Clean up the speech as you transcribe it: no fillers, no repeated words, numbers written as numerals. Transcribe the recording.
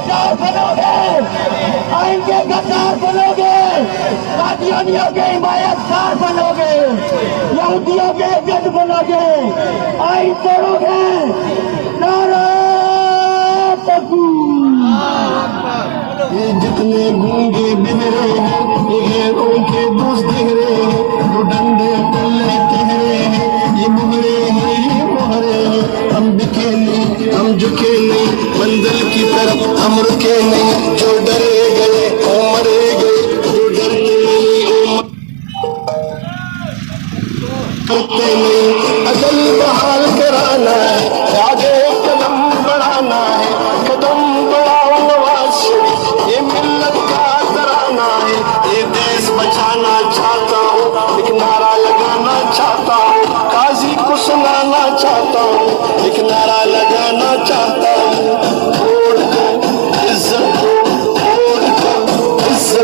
गद्दार बनोगे, आइन के गद्दार बनोगे, कादियानियों के हिमायतदार बनोगे, यहूदियों के जज बनोगे, आइन तोड़ोगे। नारा तकबीर। ये जितने गूंगे बिगड़े हैं ये उनके दोस्त दिगरे हैं, जो डंडे टल्ले तिगरे हैं, ये मुहरे हैं ये मोहरे हैं। हम बिके नहीं हम झुके नहीं, मंजिल की तरफ हम रुके नहीं, जो डरे गए वो मरे गए, जो डरते नहीं वो मरते नहीं। अजल बहाल कराना है, आगे कदम बढ़ाना है, कदम बढ़ाओ नवाज शरीफ, ये मिल्लत का तराना है। ये देश बचाना चाहता हूँ, एक नारा लगाना चाहता हूँ, काजी को सुनाना चाहता हूँ, एक नारा लगाना चाहता